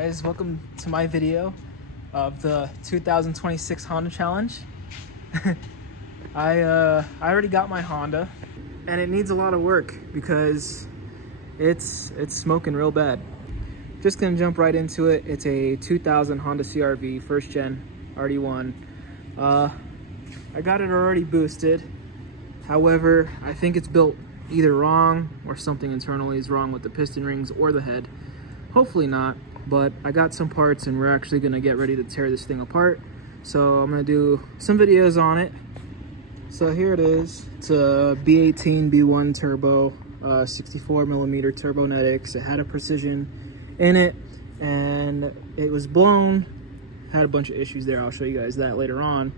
guys, welcome to my video of the 2026 Honda Challenge. I already got my Honda and it needs a lot of work because it's smoking real bad. Just gonna jump right into it. It's a 2000 Honda CRV, first gen, already won. I got it already boosted. However, I think it's built either wrong or something internally is wrong with the piston rings or the head. Hopefully not, but I got some parts and we're actually gonna get ready to tear this thing apart. So I'm gonna do some videos on it. So here it is. It's a B18 B1 turbo, 64 millimeter Turbonetics. It had a precision in it and it was blown. Had a bunch of issues there. I'll show you guys that later on.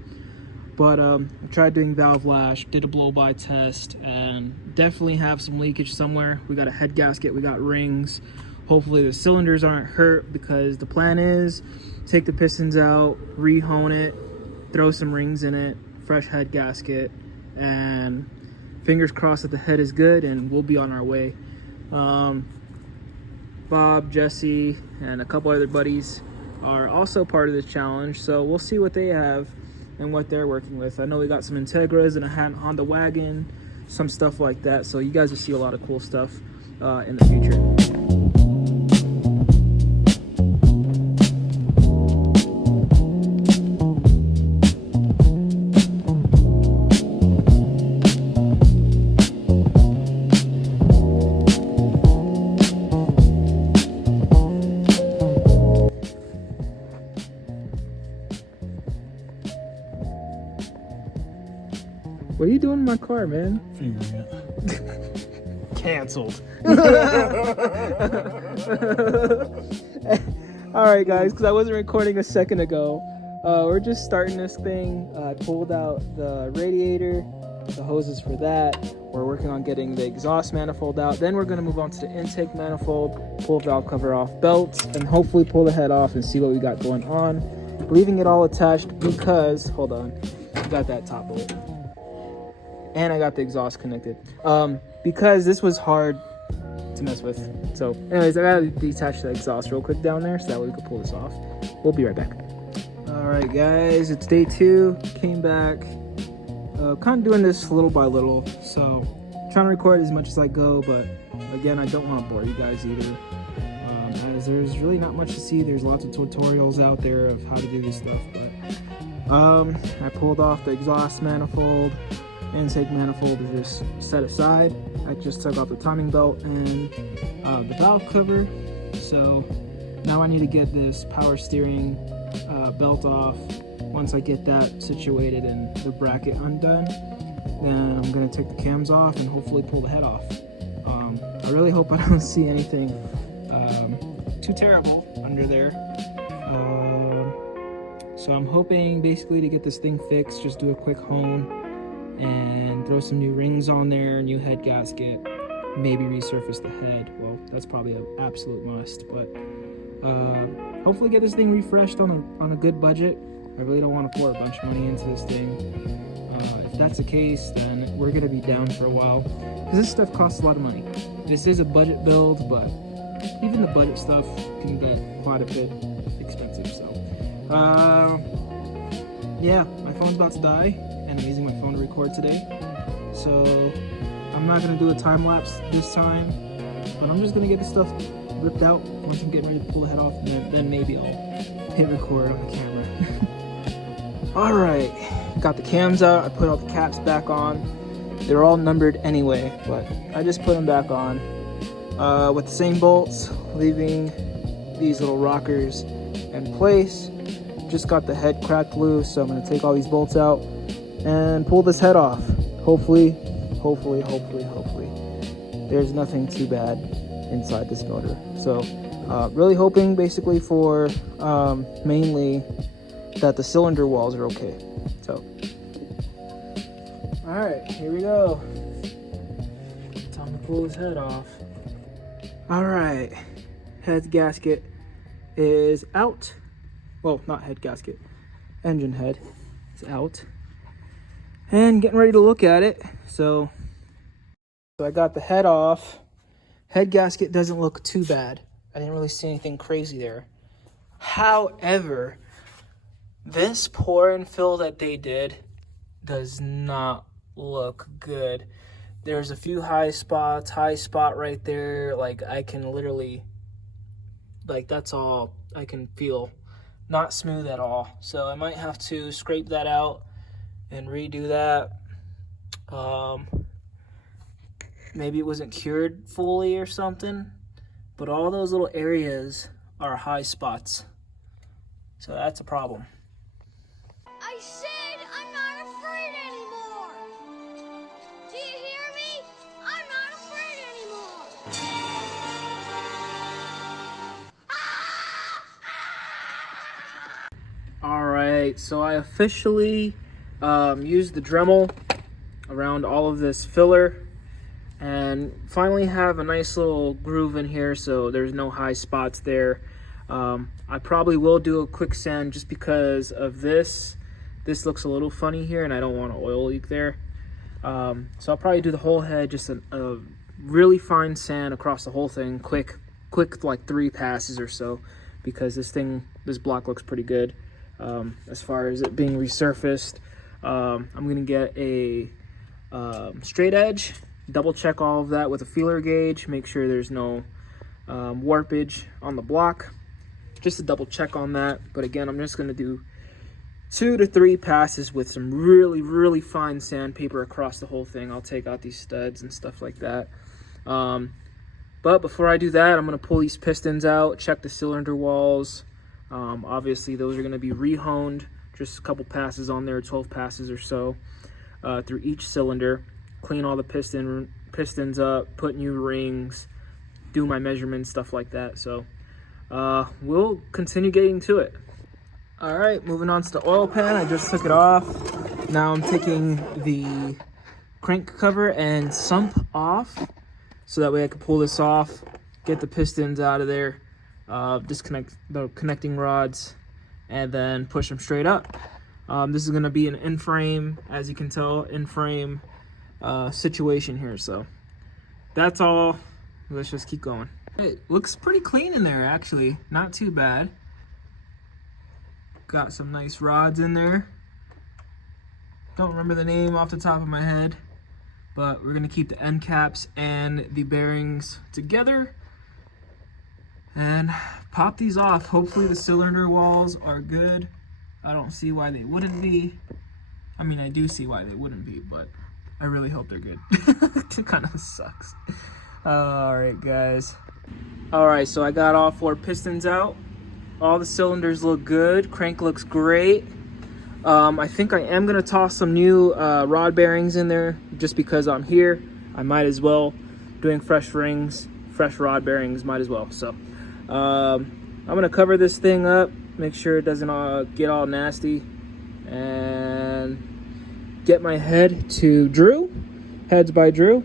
But I tried doing valve lash, did a blow-by test, and definitely have some leakage somewhere. We got a head gasket, we got rings. Hopefully the cylinders aren't hurt, because the plan is take the pistons out, re-hone it, throw some rings in it, fresh head gasket, and fingers crossed that the head is good and we'll be on our way. Bob, Jesse, and a couple other buddies are also part of this challenge, so we'll see what they have and what they're working with. I know we got some Integras and a Honda wagon, some stuff like that, so you guys will see a lot of cool stuff in the future. What are you doing in my car, man? Figuring it. Canceled. Alright guys, because I wasn't recording a second ago, we're just starting this thing. I pulled out the radiator, the hoses for that. We're working on getting the exhaust manifold out. Then we're going to move on to the intake manifold, pull valve cover off belts, and hopefully pull the head off and see what we got going on. Leaving it all attached because, hold on, I got that top of it. And I got the exhaust connected because this was hard to mess with. So anyways, I gotta detach the exhaust real quick down there so that way we can pull this off. We'll be right back. All right guys, it's day 2. Came back, kind of doing this little by little, so trying to record as much as I go, but again, I don't want to bore you guys either, as there's really not much to see. There's lots of tutorials out there of how to do this stuff, but I pulled off the exhaust manifold. Intake manifold is just set aside. I just took off the timing belt and the valve cover. So now I need to get this power steering belt off. Once I get that situated and the bracket undone, then I'm gonna take the cams off and hopefully pull the head off. I really hope I don't see anything too terrible under there. So I'm hoping basically to get this thing fixed, just do a quick hone and throw some new rings on there, new head gasket, maybe resurface the head. Well, that's probably an absolute must, but hopefully get this thing refreshed on a good budget. I really don't want to pour a bunch of money into this thing. If that's the case, then we're gonna be down for a while, because this stuff costs a lot of money. This is a budget build, but even the budget stuff can get quite a bit expensive. So yeah, my phone's about to die and I'm using my phone to record today, so I'm not going to do a time-lapse this time, but I'm just going to get the stuff ripped out once I'm getting ready to pull the head off, and then maybe I'll hit record on the camera. Alright, got the cams out, I put all the caps back on. They're all numbered anyway, but I just put them back on with the same bolts, leaving these little rockers in place. Just got the head cracked loose, so I'm going to take all these bolts out and pull this head off. Hopefully there's nothing too bad inside this motor. So really hoping basically for mainly that the cylinder walls are okay. So all right, here we go. Time to pull his head off. All right, head gasket is out. Well, not head gasket, engine head is out. And getting ready to look at it. So I got the head off. Head gasket doesn't look too bad. I didn't really see anything crazy there. However, this pour and fill that they did does not look good. There's a few high spot right there. Like I can literally, like that's all I can feel. Not smooth at all. So I might have to scrape that out and redo that. Maybe it wasn't cured fully or something, but all those little areas are high spots. So that's a problem. I said I'm not afraid anymore. Do you hear me? I'm not afraid anymore. All right, so I officially used the Dremel around all of this filler and finally have a nice little groove in here, so there's no high spots there. I probably will do a quick sand just because of this. This looks a little funny here and I don't want an oil leak there. So I'll probably do the whole head, just a really fine sand across the whole thing, quick like 3 passes or so, because this block looks pretty good. As far as it being resurfaced, I'm gonna get a straight edge, double check all of that with a feeler gauge, make sure there's no warpage on the block, just to double check on that. But again, I'm just gonna do 2 to 3 passes with some really fine sandpaper across the whole thing. I'll take out these studs and stuff like that. But before I do that, I'm gonna pull these pistons out, check the cylinder walls. Obviously those are gonna be rehoned, just a couple passes on there, 12 passes or so through each cylinder. Clean all the pistons up, put new rings, do my measurements, stuff like that. So we'll continue getting to it. All right, moving on to the oil pan. I just took it off. Now I'm taking the crank cover and sump off, so that way I can pull this off, get the pistons out of there, disconnect the connecting rods, and then push them straight up. This is gonna be an in-frame, as you can tell, in-frame situation here. So that's all. Let's just keep going. It looks pretty clean in there, actually. Not too bad. Got some nice rods in there. Don't remember the name off the top of my head, but we're gonna keep the end caps and the bearings together and pop these off. Hopefully the cylinder walls are good. I don't see why they wouldn't be. I mean, I do see why they wouldn't be, but I really hope they're good. It kind of sucks. All right, guys. All right, so I got all 4 pistons out. All the cylinders look good. Crank looks great. I think I am gonna toss some new rod bearings in there, just because I'm here. I might as well. Doing fresh rings, fresh rod bearings, might as well. So I'm gonna cover this thing up, make sure it doesn't get all nasty, and get my head to Drew, heads by Drew.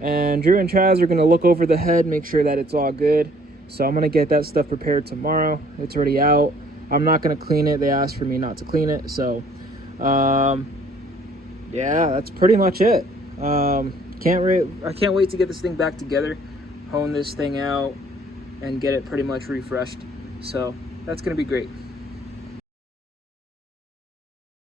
And Drew and Chaz are gonna look over the head, make sure that it's all good. So I'm gonna get that stuff prepared tomorrow. It's already out. I'm not gonna clean it. They asked for me not to clean it. So yeah, that's pretty much it. I can't wait to get this thing back together, hone this thing out, and get it pretty much refreshed. So that's gonna be great.